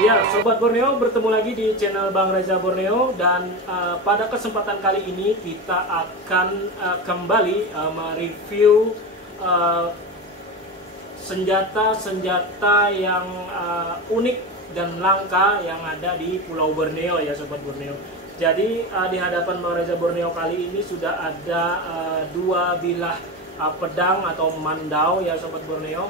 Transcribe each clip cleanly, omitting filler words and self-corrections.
Ya, Sobat Borneo, bertemu lagi di channel Bang Reza Borneo. Dan pada kesempatan kali ini kita akan kembali mereview senjata-senjata yang unik dan langka yang ada di Pulau Borneo ya Sobat Borneo. Jadi di hadapan Bang Reza Borneo kali ini sudah ada dua bilah pedang atau mandau ya Sobat Borneo,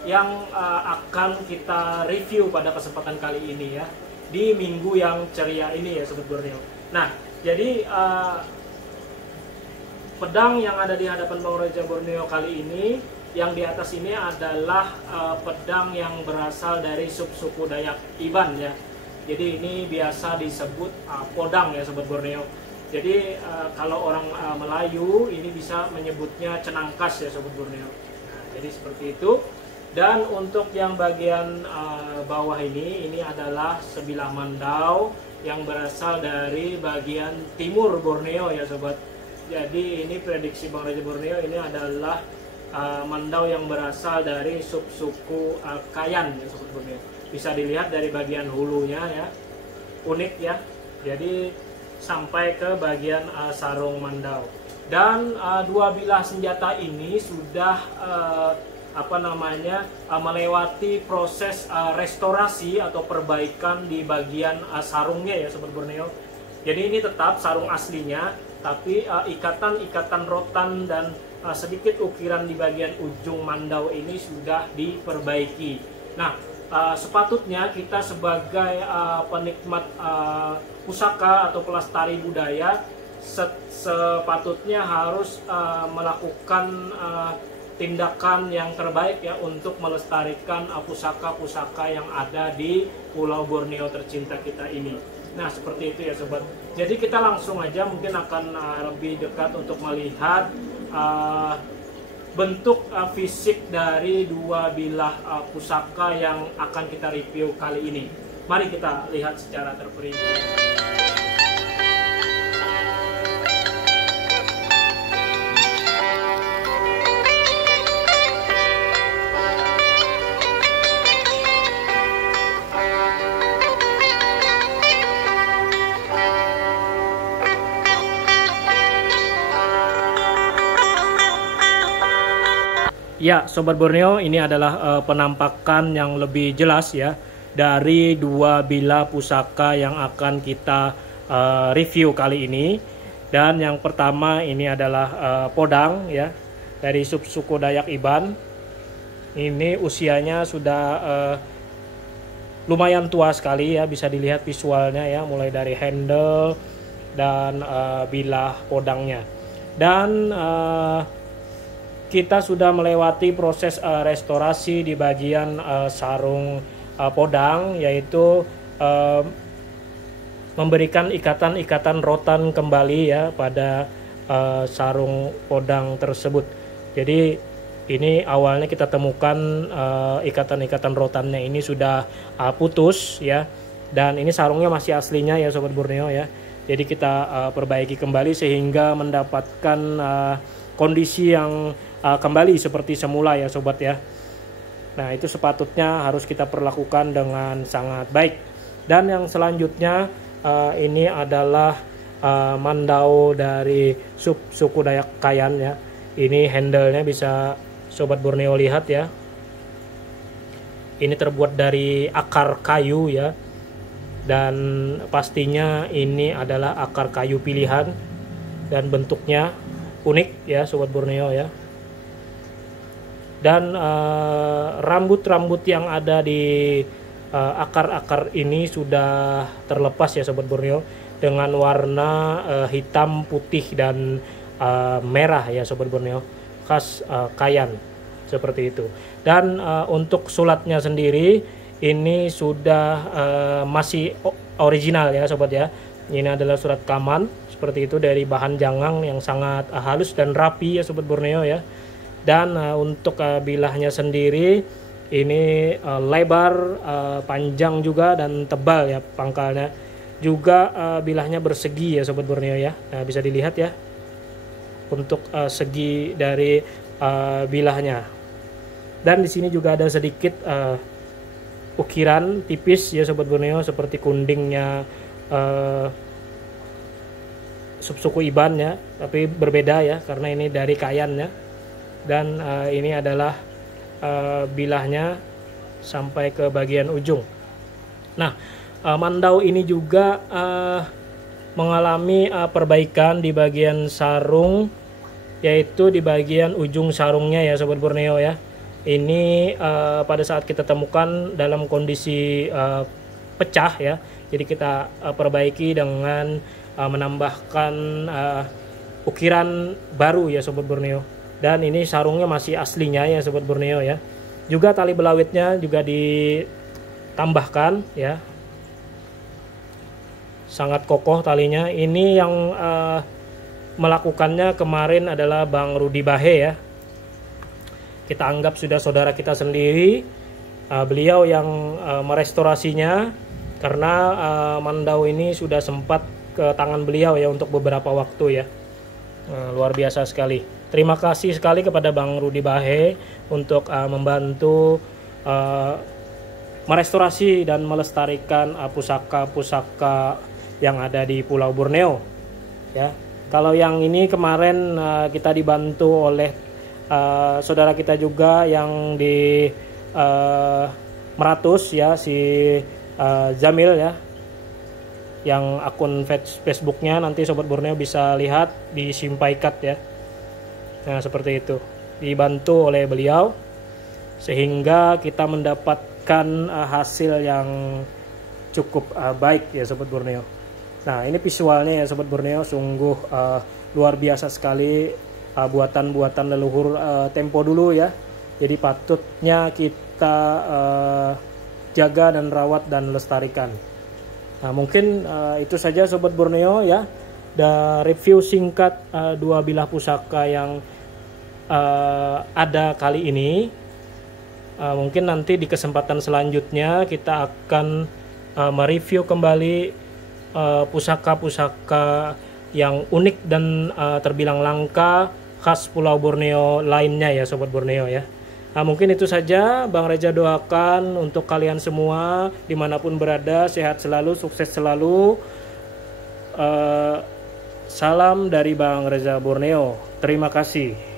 yang akan kita review pada kesempatan kali ini ya, di minggu yang ceria ini ya Sobat Borneo. Nah, jadi pedang yang ada di hadapan Bang Reza Borneo kali ini, yang di atas ini adalah pedang yang berasal dari subsuku Dayak Iban ya. Jadi ini biasa disebut podang ya Sobat Borneo. Jadi kalau orang Melayu ini bisa menyebutnya cenangkas ya Sobat Borneo. Nah, jadi seperti itu. Dan untuk yang bagian bawah ini adalah sebilah mandau yang berasal dari bagian timur Borneo ya Sobat. Jadi ini prediksi Bang Reza Borneo, ini adalah mandau yang berasal dari subsuku Kayan ya Sobat Borneo. Bisa dilihat dari bagian hulunya ya, unik ya. Jadi sampai ke bagian sarung mandau. Dan dua bilah senjata ini sudah melewati proses restorasi atau perbaikan di bagian sarungnya ya Sobat Borneo. Jadi ini tetap sarung aslinya, tapi ikatan-ikatan rotan dan sedikit ukiran di bagian ujung mandau ini sudah diperbaiki. Nah, sepatutnya kita sebagai penikmat pusaka atau pelestari budaya sepatutnya harus melakukan tindakan yang terbaik ya untuk melestarikan pusaka-pusaka yang ada di Pulau Borneo tercinta kita ini. Nah, seperti itu ya Sobat. Jadi kita langsung aja mungkin akan lebih dekat untuk melihat bentuk fisik dari dua bilah pusaka yang akan kita review kali ini. Mari kita lihat secara terperinci. Ya, Sobat Borneo, ini adalah penampakan yang lebih jelas ya dari dua bilah pusaka yang akan kita review kali ini. Dan yang pertama ini adalah podang ya, dari subsuku Dayak Iban. Ini usianya sudah lumayan tua sekali ya, bisa dilihat visualnya ya, mulai dari handle dan bilah podangnya. Dan kita sudah melewati proses restorasi di bagian sarung podang, yaitu memberikan ikatan-ikatan rotan kembali ya pada sarung podang tersebut. Jadi ini awalnya kita temukan ikatan-ikatan rotannya ini sudah putus ya, dan ini sarungnya masih aslinya ya Sobat Borneo ya. Jadi kita perbaiki kembali sehingga mendapatkan kondisi yang kembali seperti semula ya Sobat ya. Nah, itu sepatutnya harus kita perlakukan dengan sangat baik. Dan yang selanjutnya ini adalah mandau dari suku Dayak Kayan ya. Ini handle-nya bisa Sobat Borneo lihat ya. Ini terbuat dari akar kayu ya. Dan pastinya ini adalah akar kayu pilihan dan bentuknya unik ya Sobat Borneo ya. Dan rambut-rambut yang ada di akar-akar ini sudah terlepas ya Sobat Borneo, dengan warna hitam, putih dan merah ya Sobat Borneo, khas Kayan seperti itu. Dan untuk sulatnya sendiri ini sudah masih original ya Sobat ya. Ini adalah surat kaman seperti itu dari bahan jangang yang sangat halus dan rapi ya Sobat Borneo ya. Dan untuk bilahnya sendiri ini lebar, panjang juga dan tebal ya pangkalnya. Juga bilahnya bersegi ya Sobat Borneo ya. Nah, bisa dilihat ya untuk segi dari bilahnya. Dan di sini juga ada sedikit ukiran tipis ya Sobat Borneo, seperti kundingnya subsuku Iban ya, tapi berbeda ya karena ini dari Kayan ya. Dan ini adalah bilahnya sampai ke bagian ujung. Nah, Mandau ini juga mengalami perbaikan di bagian sarung, yaitu di bagian ujung sarungnya ya Sobat Borneo ya. Ini pada saat kita temukan dalam kondisi pecah ya, jadi kita perbaiki dengan menambahkan ukiran baru ya Sobat Borneo. Dan ini sarungnya masih aslinya ya Sobat Borneo ya. Juga tali belawitnya juga ditambahkan ya, sangat kokoh talinya. Ini yang melakukannya kemarin adalah Bang Rudi Bahe ya. Kita anggap sudah saudara kita sendiri. Beliau yang merestorasinya, karena Mandau ini sudah sempat ke tangan beliau ya untuk beberapa waktu ya. Luar biasa sekali. Terima kasih sekali kepada Bang Rudi Bahe untuk membantu merestorasi dan melestarikan pusaka-pusaka yang ada di Pulau Borneo ya. Kalau yang ini kemarin kita dibantu oleh saudara kita juga yang di Meratus ya, si Jamil ya, yang akun Facebooknya nanti Sobat Borneo bisa lihat di Simpaikat ya. Nah seperti itu, dibantu oleh beliau sehingga kita mendapatkan hasil yang cukup baik ya Sobat Borneo. Nah ini visualnya ya Sobat Borneo, sungguh luar biasa sekali. Buatan-buatan leluhur tempo dulu ya. Jadi patutnya kita jaga dan rawat dan lestarikan. Nah mungkin itu saja Sobat Borneo ya, review singkat dua bilah pusaka yang ada kali ini. Mungkin nanti di kesempatan selanjutnya kita akan mereview kembali pusaka-pusaka yang unik dan terbilang langka khas Pulau Borneo lainnya ya Sobat Borneo ya. Nah, mungkin itu saja. Bang Reza doakan untuk kalian semua dimanapun berada, sehat selalu, sukses selalu. Salam dari Bang Reza Borneo. Terima kasih.